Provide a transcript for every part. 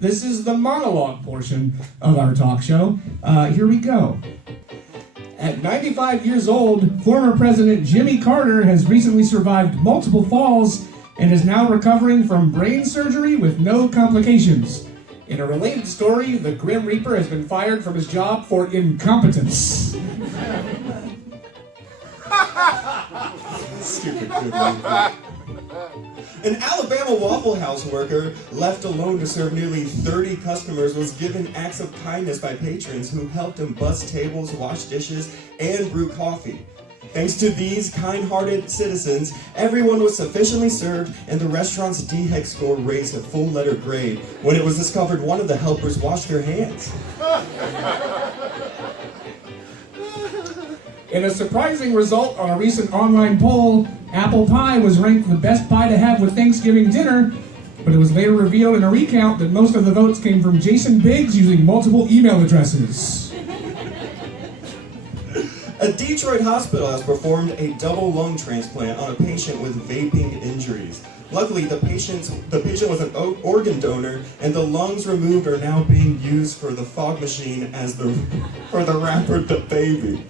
This is the monologue portion of our talk show. Here we go. At 95 years old, former President Jimmy Carter has recently survived multiple falls and is now recovering from brain surgery with no complications. In a related story, the Grim Reaper has been fired from his job for incompetence. Stupid Grim Reaper. An Alabama Waffle House worker, left alone to serve nearly 30 customers, was given acts of kindness by patrons who helped him bus tables, wash dishes, and brew coffee. Thanks to these kind-hearted citizens, everyone was sufficiently served and the restaurant's DHEC score raised a full letter grade when it was discovered one of the helpers washed their hands. In a surprising result on a recent online poll, apple pie was ranked the best pie to have with Thanksgiving dinner, but it was later revealed in a recount that most of the votes came from Jason Biggs using multiple email addresses. A Detroit hospital has performed a double lung transplant on a patient with vaping injuries. Luckily, the patient was an organ donor, and the lungs removed are now being used for the fog machine as for the rapper The Baby.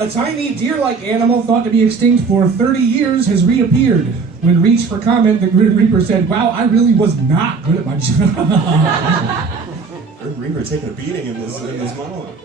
A tiny deer-like animal thought to be extinct for 30 years has reappeared. When reached for comment, the Grim Reaper said, "Wow, I really was not good at my job." Grim Reaper taking a beating in this monologue.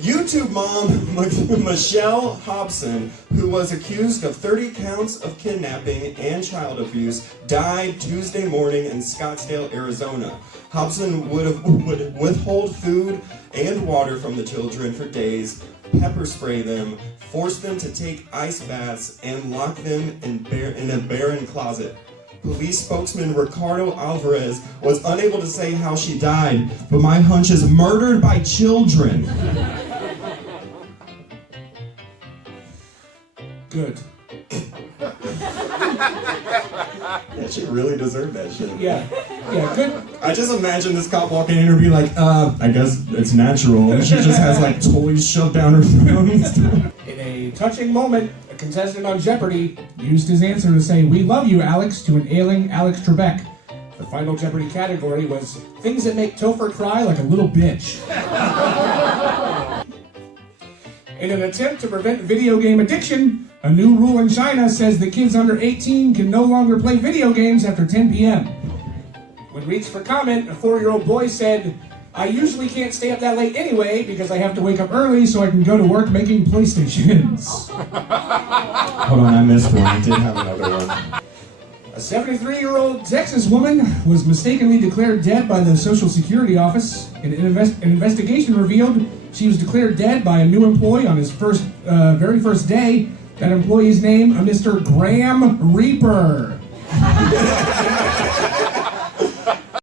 YouTube mom Michelle Hobson, who was accused of 30 counts of kidnapping and child abuse, died Tuesday morning in Scottsdale, Arizona. Hobson would withhold food and water from the children for days, pepper spray them, force them to take ice baths, and lock them in a barren closet. Police spokesman Ricardo Alvarez was unable to say how she died, but my hunch is murdered by children. Good. Yeah, she really deserved that shit. Yeah, good. I just imagine this cop walking in and be like, I guess it's natural. And she just has like toys shoved down her throat and stuff. In a touching moment, a contestant on Jeopardy used his answer to say, "We love you, Alex," to an ailing Alex Trebek. The final Jeopardy category was things that make Topher cry like a little bitch. In an attempt to prevent video game addiction, a new rule in China says that kids under 18 can no longer play video games after 10 p.m. When reached for comment, a 4-year-old boy said, "I usually can't stay up that late anyway because I have to wake up early so I can go to work making PlayStations." Hold on, I missed one. I did have another one. A 73-year-old Texas woman was mistakenly declared dead by the Social Security office. An investigation revealed she was declared dead by a new employee on his very first day. That employee's name, a Mr. Graham Reaper.